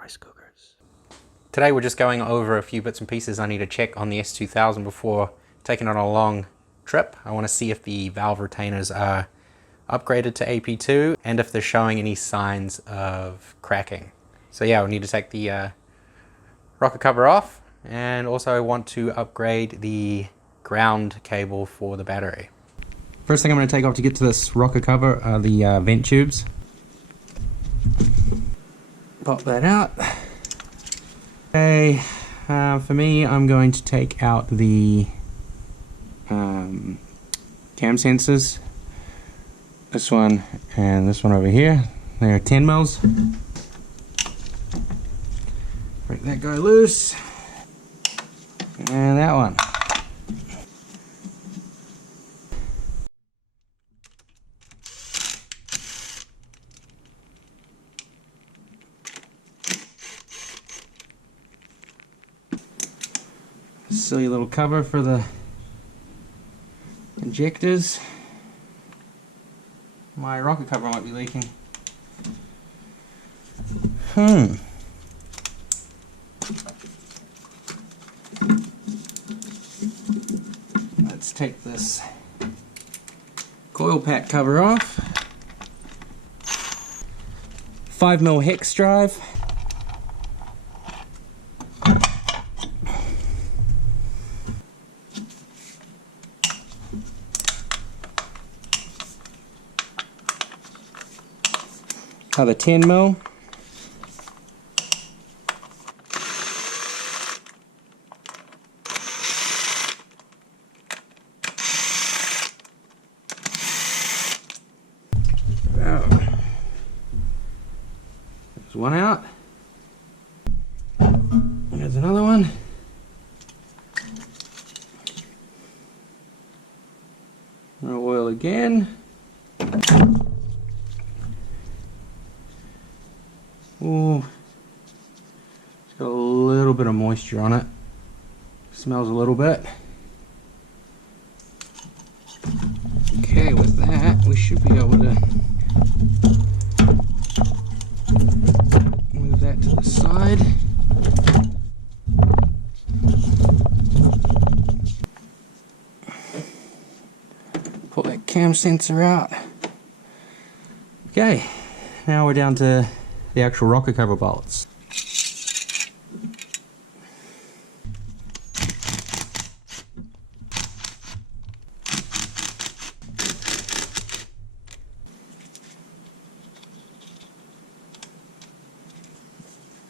rice cookers. Today we're just going over a few bits and pieces I need to check on the S2000 before taking on a long trip. I want to see if the valve retainers are upgraded to AP2 and if they're showing any signs of cracking. So yeah, we need to take the rocker cover off, and also I want to upgrade the ground cable for the battery. First thing I'm going to take off to get to this rocker cover are the vent tubes. Pop that out. Okay, for me I'm going to take out the cam sensors. This one and this one over here. They're 10 mils. Break that guy loose. And that one. Silly little cover for the injectors. My rocker cover might be leaking. Let's take this coil pack cover off. 5mm hex drive. Another 10mm. There's one out. There's another one. More oil again. Ooh, it's got a little bit of moisture on it. Smells a little bit. Okay, with that, we should be able to move that to the side. Pull that cam sensor out. Okay, now we're down to the actual rocker cover bolts.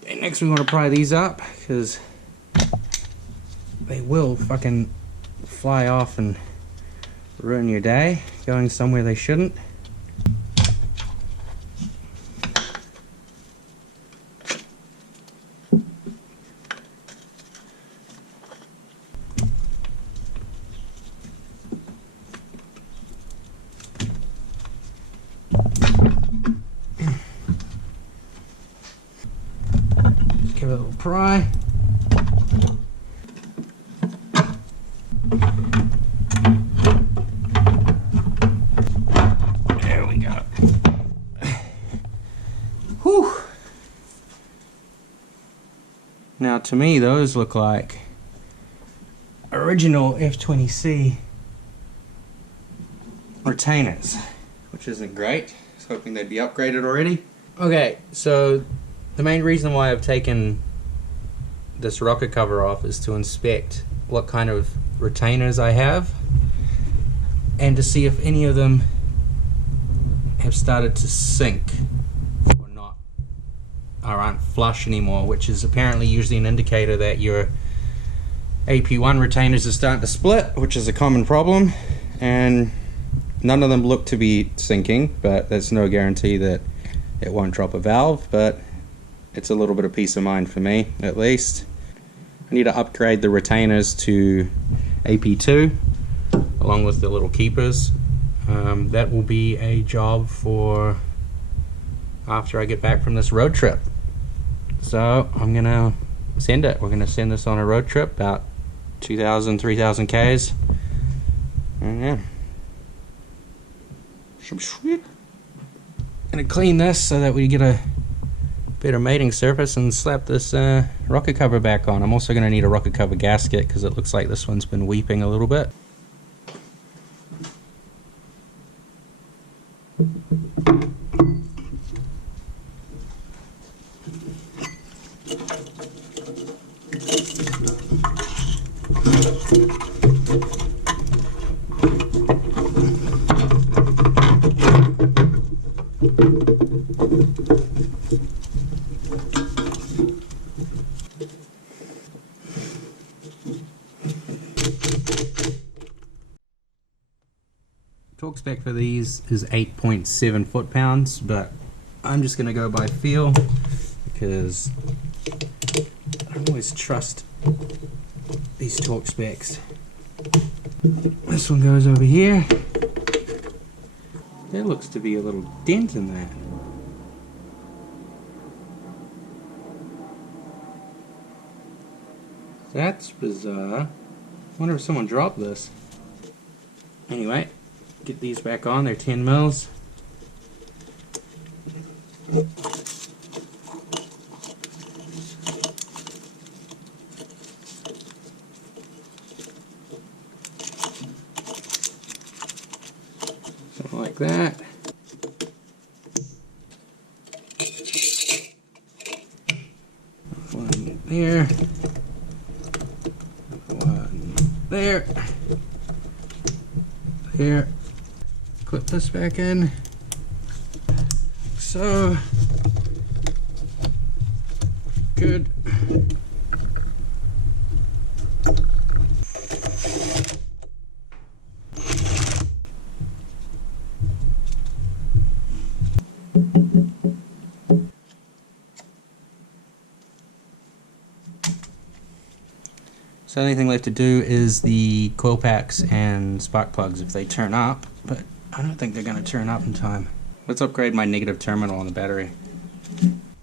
Okay, next we want to pry these up because they will fucking fly off and ruin your day going somewhere they shouldn't. Give it a little pry. There we go. Whew. Now to me those look like original f20c retainers, which isn't great. I was hoping they'd be upgraded already. Okay, so the main reason why I've taken this rocker cover off is to inspect what kind of retainers I have and to see if any of them have started to sink or not, or aren't flush anymore, which is apparently usually an indicator that your AP1 retainers are starting to split, which is a common problem, and none of them look to be sinking, but there's no guarantee that it won't drop a valve, but it's a little bit of peace of mind for me, at least. I need to upgrade the retainers to AP2 along with the little keepers. That will be a job for after I get back from this road trip. So I'm gonna send it. We're gonna send this on a road trip about 2,000, 3,000 Ks. And yeah, should be sweet. Gonna clean this so that we get a better mating surface and slap this rocker cover back on. I'm also going to need a rocker cover gasket because it looks like this one's been weeping a little bit. Torque spec for these is 8.7 foot-pounds, but I'm just going to go by feel because I don't always trust these torque specs. This one goes over here. There looks to be a little dent in that. That's bizarre. I wonder if someone dropped this. Anyway, get these back on. They're 10 mils. Something like that. One there. One there. There. Clip this back in. So good. So the only thing left to do is the coil packs and spark plugs if they turn up, but I don't think they're going to turn up in time. Let's upgrade my negative terminal on the battery.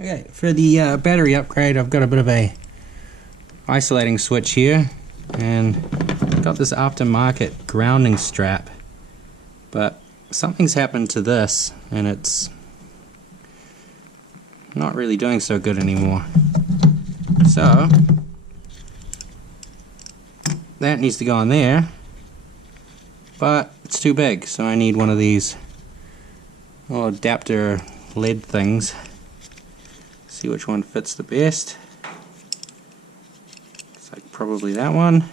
Okay, for the battery upgrade, I've got a bit of a isolating switch here, and I've got this aftermarket grounding strap, but something's happened to this, and it's not really doing so good anymore. So that needs to go on there, but it's too big, so I need one of these little adapter lead things. See which one fits the best. Looks like probably that one.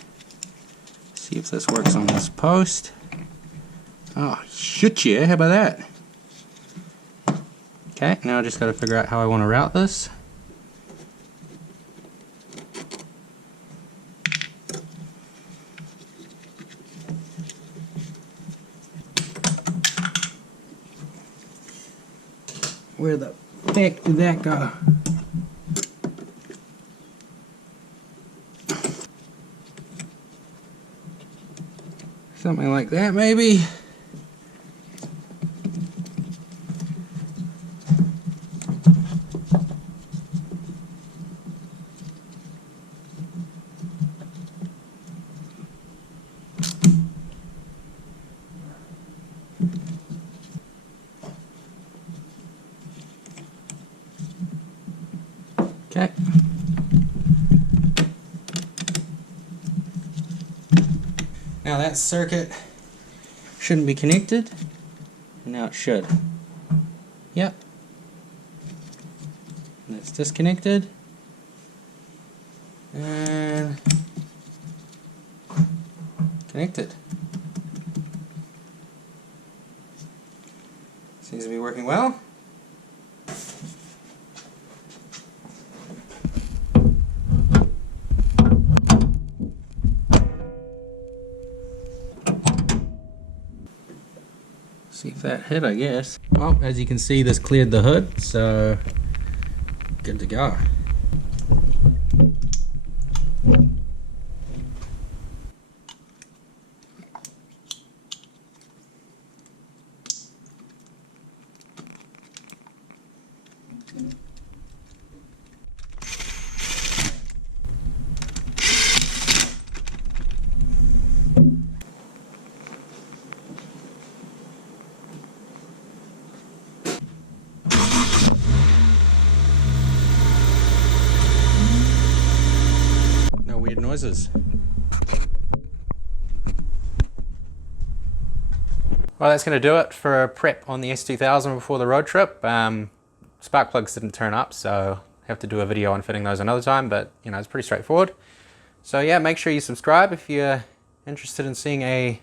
See if this works on this post. Oh, shoot yeah, how about that? Okay, now I just got to figure out how I want to route this. Where the heck did that go? Something like that, maybe? Okay. Now that circuit shouldn't be connected. Now it should. Yep. And it's disconnected. And connected. Seems to be working well. See if that hit, I guess. Well, as you can see, this cleared the hood, so good to go. noises. Well, that's going to do it for a prep on the S2000 before the road trip. Spark plugs didn't turn up, so I have to do a video on fitting those another time, but you know, it's pretty straightforward. So yeah, make sure you subscribe if you're interested in seeing a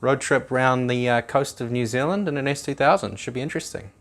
road trip around the coast of New Zealand in an S2000. Should be interesting.